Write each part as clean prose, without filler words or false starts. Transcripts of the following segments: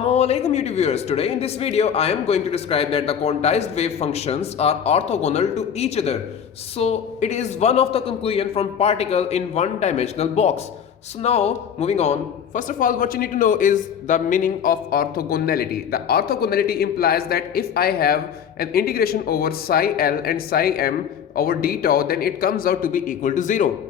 Assalamualaikum YouTube viewers. Today in this video I am going to describe that the quantized wave functions are orthogonal to each other. So it is one of the conclusion from particle in one-dimensional box. So now moving on, first of all what you need to know is the meaning of orthogonality. The orthogonality implies that if I have an integration over psi L and psi M over d tau, then it comes out to be equal to 0.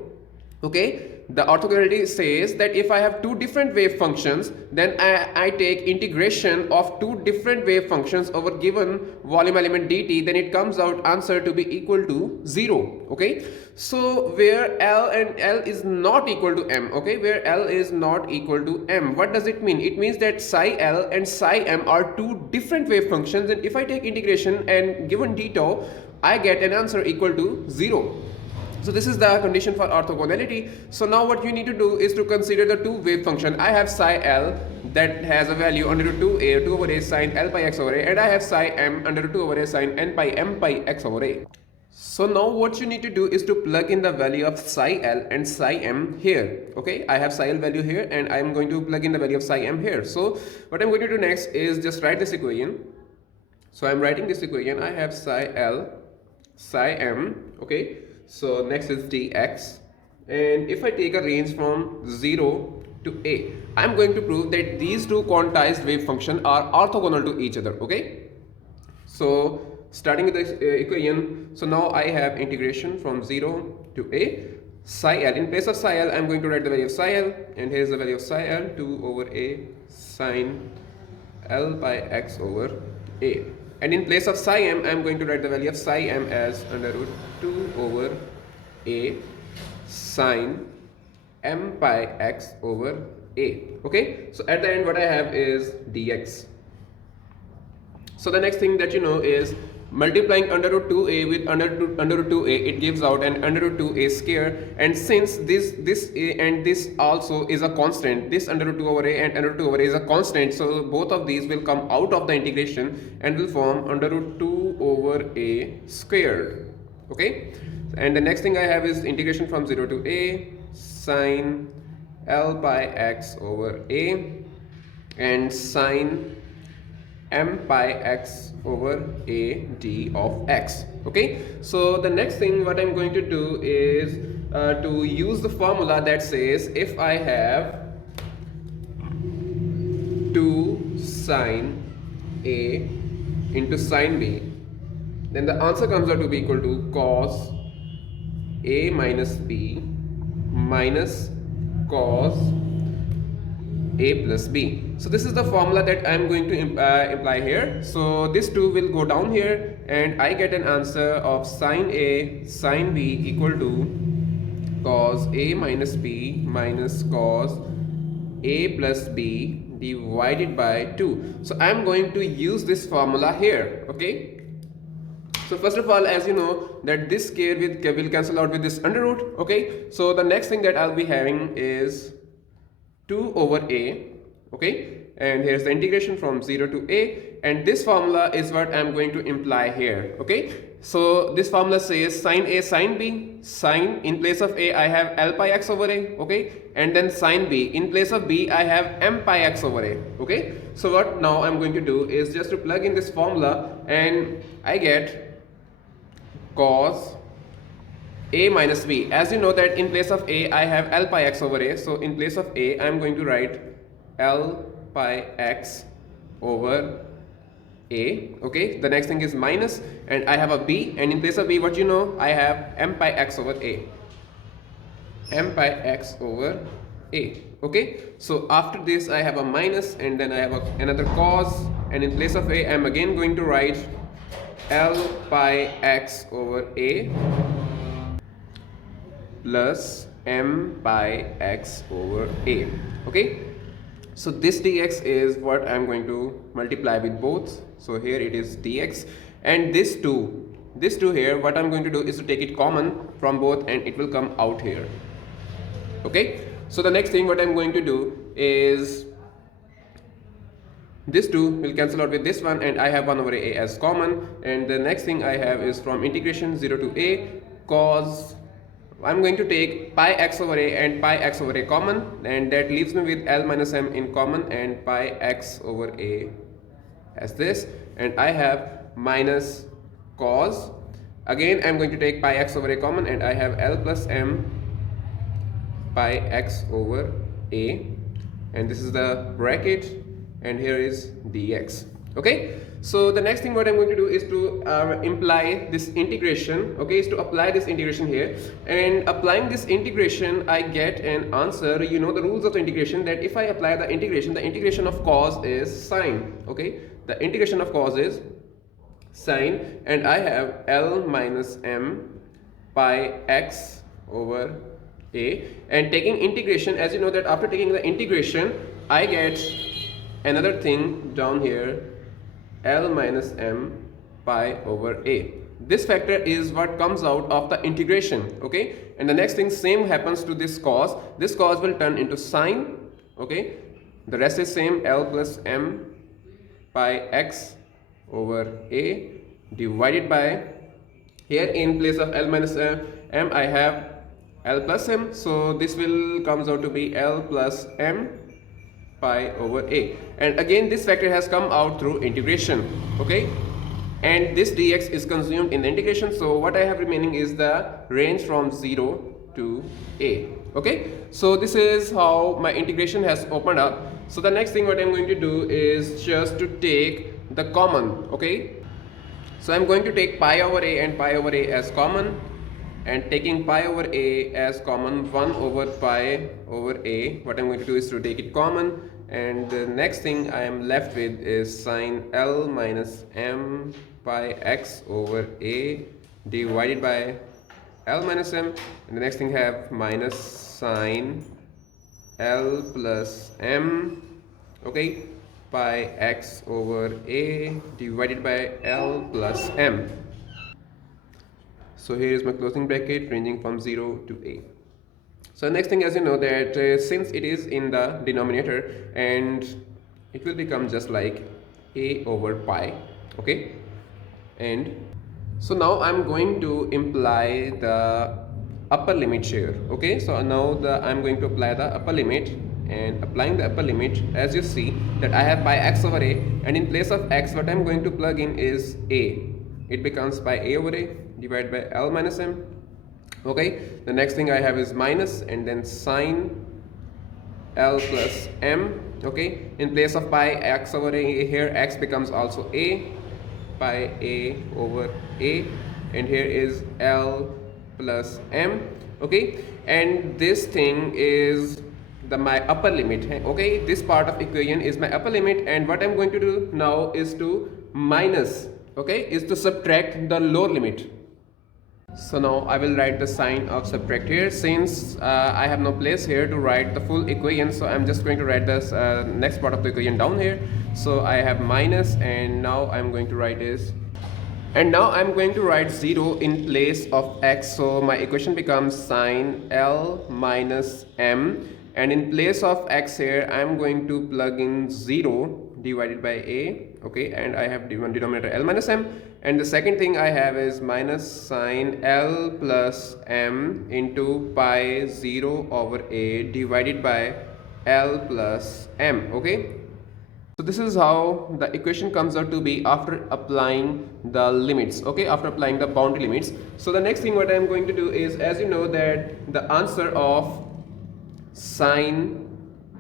Okay, the orthogonality says that if I have two different wave functions, then I take integration of two different wave functions over given volume element dt, then it comes out answer to be equal to 0. Okay, so where L and L is not equal to M, okay, where L is not equal to M, what does it mean? It means that psi L and psi M are two different wave functions, and if I take integration and given d tau, I get an answer equal to 0. So this is the condition for orthogonality. So now what you need to do is to consider the two wave function. I have psi L that has a value under root 2a 2 over a sine L pi x over a, and I have psi M under root 2 over a sine n pi m pi x over a. So now what you need to do is to plug in the value of psi L and psi M here. Okay, I have psi L value here and I am going to plug in the value of psi M here. So what I am going to do next is just write this equation. So I am writing this equation. I have psi L, psi M, okay. So next is dx, and if I take a range from 0 to a, I am going to prove that these two quantized wave functions are orthogonal to each other. Okay, so starting with this equation, so now I have integration from 0 to a psi L. In place of psi L, I am going to write the value of psi L, and here is the value of psi L, 2 over a sine L by x over a. And in place of psi M, I am going to write the value of psi M as under root 2 over a sine m pi x over a. Okay, so at the end what I have is dx. So the next thing that you know is multiplying under root 2a with under root 2a, it gives out an under root 2a square, and since this a and this also is a constant, this under root 2 over a and under root 2 over a is a constant, so both of these will come out of the integration and will form under root 2 over a squared. Okay, and the next thing I have is integration from 0 to a sine L pi x over a and sine m pi x over a d of x. Okay, so the next thing what I'm going to do is to use the formula that says if I have 2 sine a into sine b, then the answer comes out to be equal to cos a minus b minus cos a plus b. So this is the formula that I am going to imply here. So this 2 will go down here and I get an answer of sine a sine b equal to cos a minus b minus cos a plus b divided by 2. So I am going to use this formula here. Okay, so first of all, as you know that this square will cancel out with this under root. Okay, so the next thing that I'll be having is 2 over a. Okay, and here's the integration from 0 to a, and this formula is what I'm going to imply here. Okay, so this formula says sine a sine b, sine in place of a I have L pi x over a, okay, and then sine b in place of b I have m pi x over a. Okay, so what now I'm going to do is just to plug in this formula and I get cos a minus b. As you know that in place of a I have L pi x over a, so in place of a I'm going to write L pi x over a. Okay, the next thing is minus, and I have a b, and in place of b what you know I have m pi x over a, m pi x over a. Okay, so after this I have a minus, and then I have another cos, and in place of a I'm again going to write L pi x over a plus m pi x over a. Okay, so this dx is what I'm going to multiply with both. So here it is dx, and this 2 here, what I'm going to do is to take it common from both and it will come out here. Okay, so the next thing what I'm going to do is this 2 will cancel out with this one and I have 1 over a as common, and the next thing I have is from integration 0 to a cos I'm going to take pi x over a and pi x over a common, and that leaves me with L minus m in common and pi x over a as this, and I have minus cos. Again I'm going to take pi x over a common, and I have L plus m pi x over a, and this is the bracket, and here is dx. Okay, so the next thing what I'm going to do is to imply this integration. Okay, is to apply this integration here, and applying this integration I get an answer. You know the rules of the integration, that if I apply the integration of cos is sine. Okay, the integration of cos is sine, and I have L minus m pi x over a, and taking integration, as you know that after taking the integration I get another thing down here, L minus m pi over a. This factor is what comes out of the integration. Okay, and the next thing, same happens to this cos. This cos will turn into sine. Okay, the rest is same, L plus m pi x over a divided by, here in place of L minus m I have L plus m, so this will comes out to be L plus m pi over a, and again this factor has come out through integration. Okay, and this dx is consumed in the integration, so what I have remaining is the range from 0 to a. Okay, so this is how my integration has opened up. So the next thing what I'm going to do is just to take the common. Okay, so I'm going to take pi over a and pi over a as common, and taking pi over a as common, 1 over pi over a, what I'm going to do is to take it common, and the next thing I am left with is sine L minus m pi x over a divided by L minus m, and the next thing have minus sine L plus m, okay, pi x over a divided by L plus m. So here is my closing bracket ranging from 0 to a. So next thing, as you know that since it is in the denominator, and it will become just like a over pi. Okay, and so now I'm going to imply the upper limit here. Okay, so now I'm going to apply the upper limit, and applying the upper limit, as you see that I have pi x over a, and in place of x what I'm going to plug in is a. It becomes pi a over a divided by L minus m. Okay, the next thing I have is minus, and then sine L plus m. Okay, in place of pi x over a, here x becomes also a, pi a over a, and here is L plus m. Okay, and this thing is my upper limit. Okay, this part of equation is my upper limit, and what I'm going to do now is to minus, okay, is to subtract the lower limit. So now I will write the sign of subtract here, since I have no place here to write the full equation, so I'm just going to write this next part of the equation down here. So I have minus, and now I'm going to write this, and now I'm going to write 0 in place of x, so my equation becomes sine L minus m, and in place of x here I'm going to plug in 0 divided by a. Okay, and I have one denominator L minus m, and the second thing I have is minus sine L plus m into pi 0 over a divided by L plus m. Okay, so this is how the equation comes out to be after applying the limits. Okay, after applying the boundary limits. So the next thing what I am going to do is, as you know that the answer of sine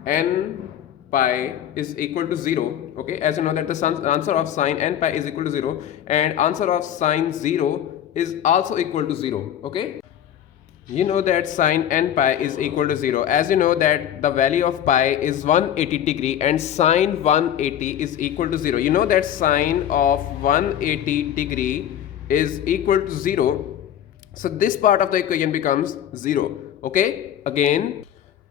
n pi is equal to 0. Okay, as you know that the answer of sine n pi is equal to 0, and answer of sine 0 is also equal to 0. Okay, you know that sine n pi is equal to 0, as you know that the value of pi is 180 degree and sine 180 is equal to 0. You know that sine of 180 degree is equal to 0, so this part of the equation becomes 0. Okay, again,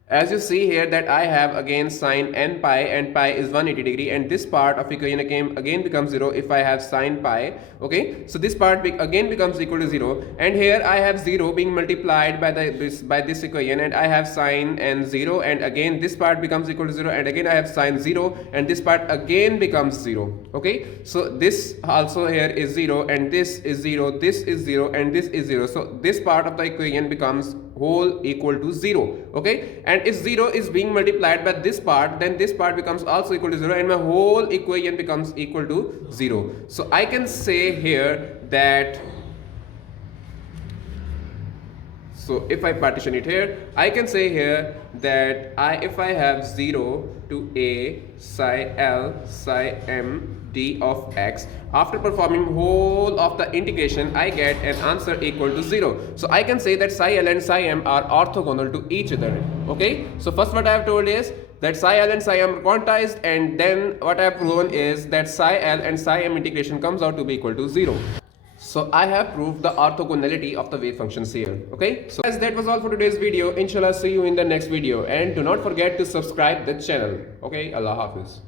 As you see here that I have again sine n pi, and pi is 180 degree, and this part of equation again becomes 0 if I have sine pi. Okay, so this part again becomes equal to 0, and here I have 0 being multiplied by this equation, and I have sine and 0, and again this part becomes equal to 0, and again I have sine 0, and this part again becomes 0. Okay, so this also here is 0, and this is 0, this is 0, and this is 0. So this part of the equation becomes whole equal to 0. Okay, and if 0 is being multiplied by this part, then this part becomes also equal to 0, and my whole equation becomes equal to 0. So I can say here that, so if I partition it here, I can say here that if I have 0 to a psi l psi m d of x, after performing whole of the integration, I get an answer equal to 0. So I can say that psi l and psi m are orthogonal to each other. Okay, so first what I have told is that psi l and psi m are quantized, and then what I have proven is that psi l and psi m integration comes out to be equal to 0. So I have proved the orthogonality of the wave functions here. Okay, so as that was all for today's video. Inshallah, see you in the next video, and do not forget to subscribe the channel. Okay, Allah Hafiz.